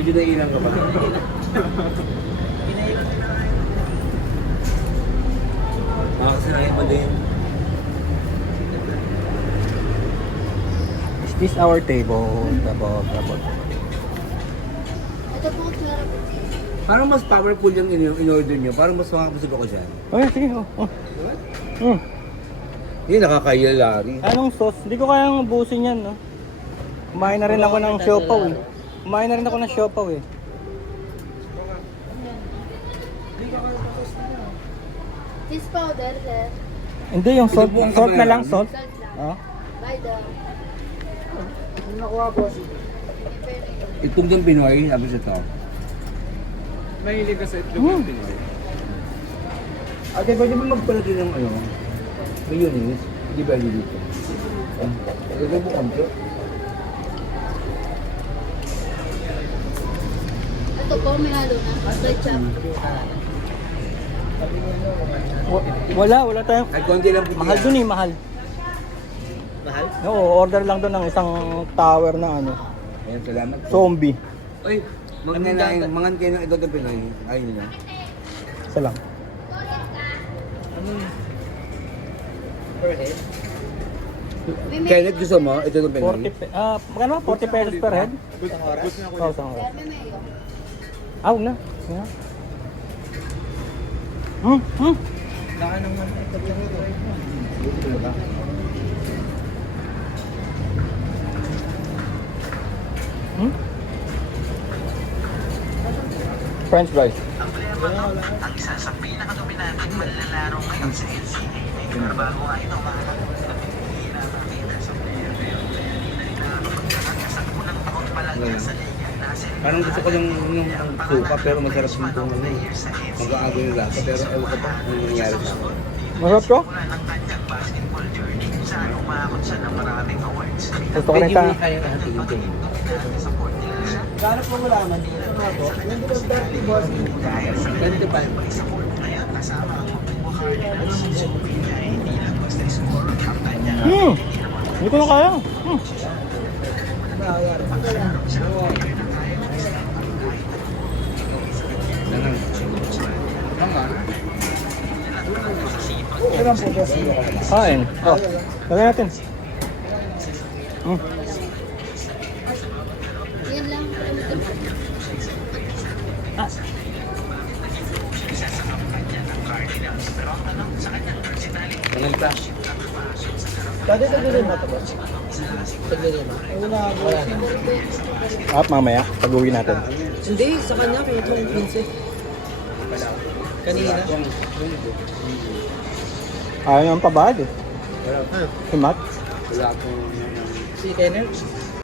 Medyo naiilang ka pa. Kasi nakita pa din. Is this our table? Tabog. Ito po, Clara. Parang mas powerful yung in-order nyo. Parang mas makakabusog ako dyan. Okay, sige. Hindi, nakakaya, Larry. Anong sauce? Hindi ko kayang ubusin yan, no? Kumain na rin ako ng siopaw eh. Cheese powder, sir. Hindi, yung salt na lang, salt. Salt lang. Oh. By the... Itlog ng Pinoy, sabi sa to. Mahilig ka sa itlog ng Pinoy. Ate, pwede ba magpalagay ng ano? Mayonnaise? Hindi ba yun dito? Ito po konti. Ito po, may halo na. Ketchup. Wala tayong... Ay, konti lang po. Mahal dun eh, mahal. Mahal? Oo, order lang dun ng isang tower na ano. Ayan, salamat. Zombie. Uy, mangan kayo ng itlog ng Pinoy. Ayun nyo. Isa lang. Kenneth, gusto mo? Ito ng Pinoy. 40, magkano ba? 40 pesos per head? Gusto na ko Oo, yun. isang oras. Sir, may mayo. Huwag na. Sige na. Laka naman itlog ng Pinoy. French fries. Ang isa sa pinakadominanteng manlalaro ngayon sa NCAA. Pero bago nga ito, makakapagpapahihila nakita sa player. Pero sa unang taon pa lang niya sa liga. Parang gusto ko yung suka pero masarap yung itong mag-aago yung lasa. Pero ewan ko pa kung nangyayari sa akin. Masarap to? Wala ng kanyang basketball journey kung saan umakot siya ng maraming awards. Gusto ko rin Hindi mo kaya ang tingin ko. Sa court nila. Gano'n po wala man dito na po. Yung mga 30 boss. Dahil sa 25. sa court na yan, kasama ang Bukhari at Suzuki ay hindi lang basta score ang kanya. Hindi ko na kaya. Nanang. Ilan po boss? Kain. Oh, lagyan natin. Yan lang. Nanang ka. Dati taglilin mo ito boss? Taglilin mo? Wala na. At mamaya, pag-uwi natin. Hindi, sa kanya, pinito yung 15. Kanina. Ayaw naman pabahad eh. Wala Si Matt. akong... Si Kenneth?